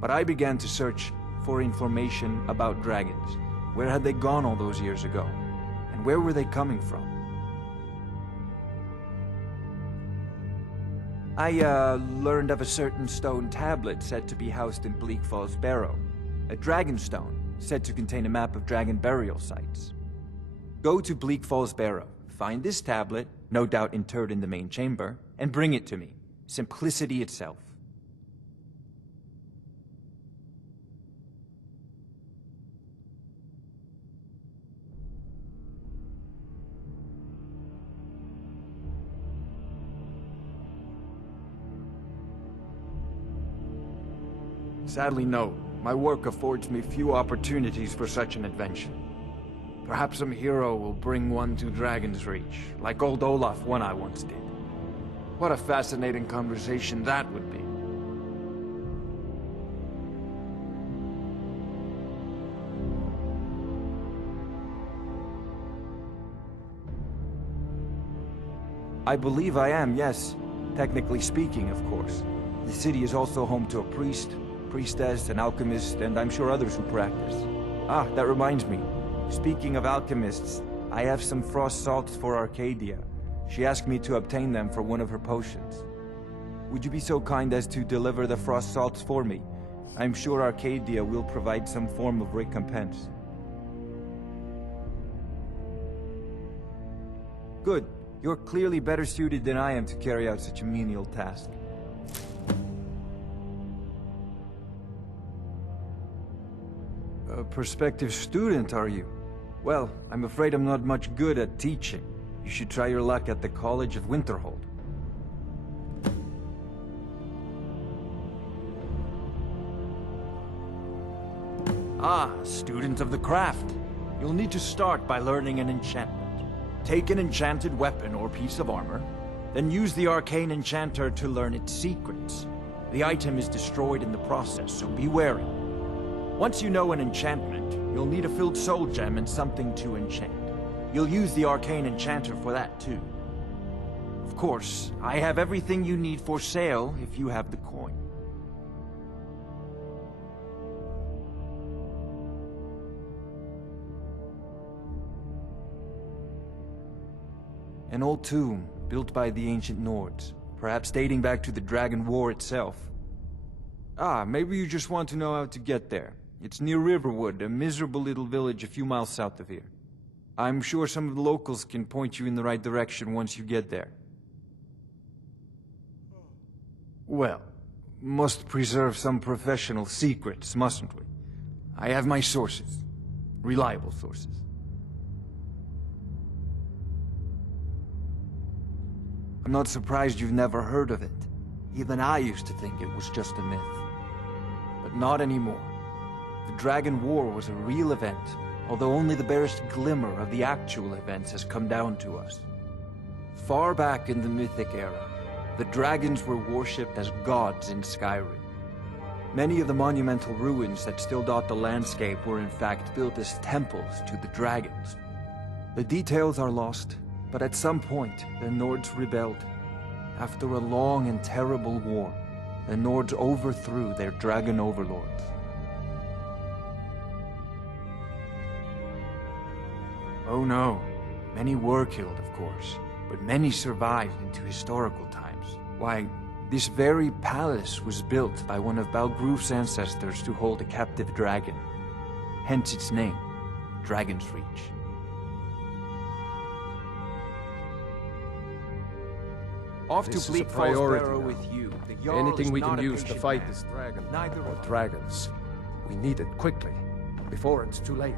But I began to search for information about dragons. Where had they gone all those years ago? And where were they coming from? I learned of a certain stone tablet said to be housed in Bleak Falls Barrow. A dragon stone, said to contain a map of dragon burial sites. Go to Bleak Falls Barrow, find this tablet, no doubt interred in the main chamber, and bring it to me. Simplicity itself. Sadly, no. My work affords me few opportunities for such an adventure. Perhaps some hero will bring one to Dragon's Reach, like old Olaf one I once did. What a fascinating conversation that would be. I believe I am, yes. Technically speaking, of course. The city is also home to a priest, priestess, an alchemist, and I'm sure others who practice. Ah, that reminds me. Speaking of alchemists, I have some frost salts for Arcadia. She asked me to obtain them for one of her potions. Would you be so kind as to deliver the frost salts for me? I'm sure Arcadia will provide some form of recompense. Good. You're clearly better suited than I am to carry out such a menial task. A prospective student, are you? Well, I'm afraid I'm not much good at teaching. You should try your luck at the College of Winterhold. Ah, student of the craft. You'll need to start by learning an enchantment. Take an enchanted weapon or piece of armor, then use the arcane enchanter to learn its secrets. The item is destroyed in the process, so be wary. Once you know an enchantment, you'll need a filled soul gem and something to enchant. You'll use the arcane enchanter for that too. Of course, I have everything you need for sale if you have the coin. An old tomb, built by the ancient Nords, perhaps dating back to the Dragon War itself. Ah, maybe you just want to know how to get there. It's near Riverwood, a miserable little village a few miles south of here. I'm sure some of the locals can point you in the right direction once you get there. Well, must preserve some professional secrets, mustn't we? I have my sources. Reliable sources. I'm not surprised you've never heard of it. Even I used to think it was just a myth. But not anymore. The Dragon War was a real event, although only the barest glimmer of the actual events has come down to us. Far back in the Mythic era, the dragons were worshipped as gods in Skyrim. Many of the monumental ruins that still dot the landscape were in fact built as temples to the dragons. The details are lost, but at some point, the Nords rebelled. After a long and terrible war, the Nords overthrew their dragon overlords. Oh no, many were killed, of course, but many survived into historical times. Why, this very palace was built by one of Balgroof's ancestors to hold a captive dragon. Hence its name, Dragon's Reach. Off to Bleak Falls Barrow with you. Anything we can use to fight this dragon, or dragons. We need it quickly, before it's too late.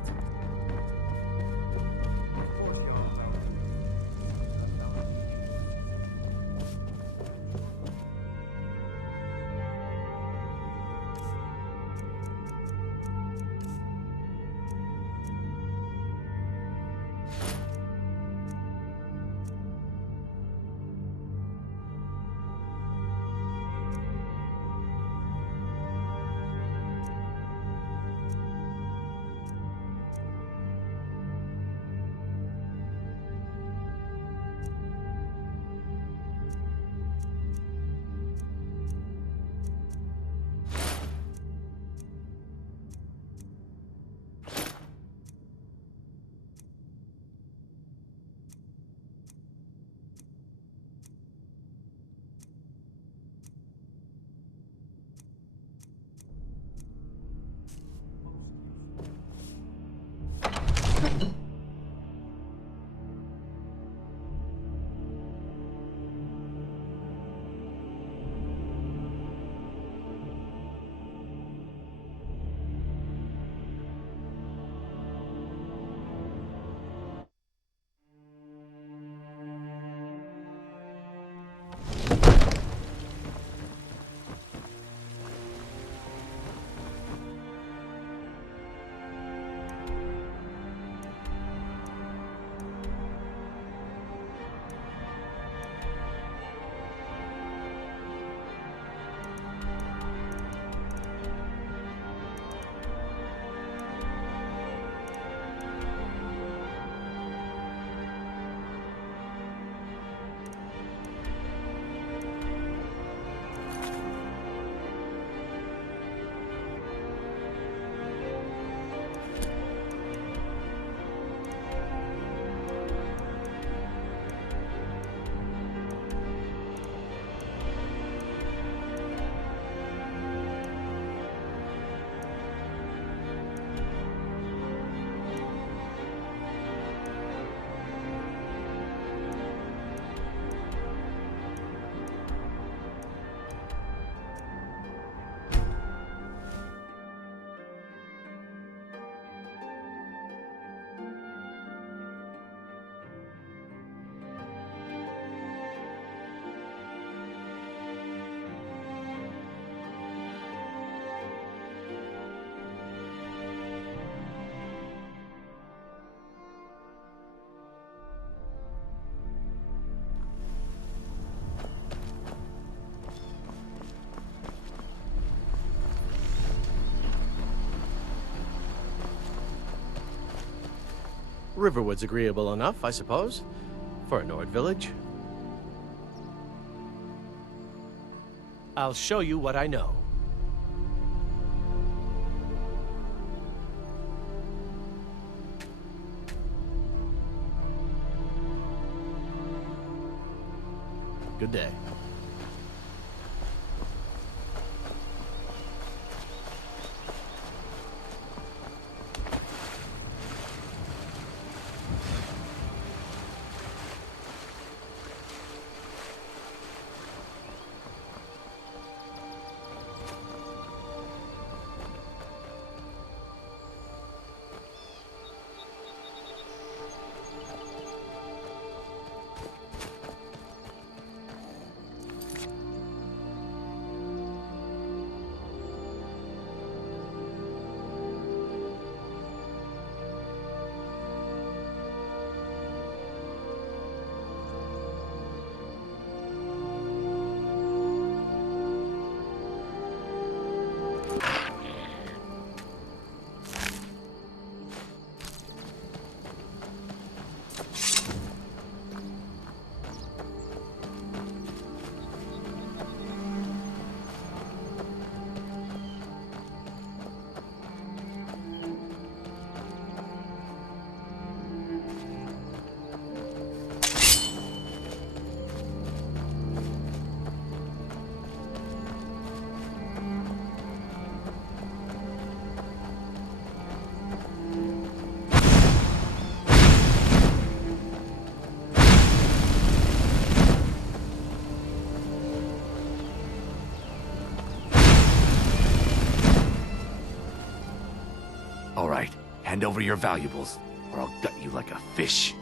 Riverwood's agreeable enough, I suppose, for a Nord village. I'll show you what I know. Good day. All right, hand over your valuables, or I'll gut you like a fish.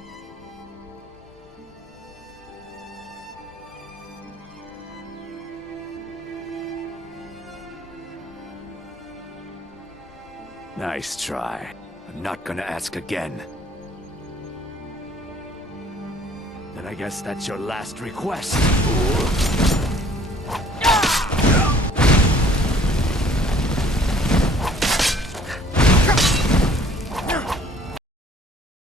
Nice try. I'm not gonna ask again. Then I guess that's your last request.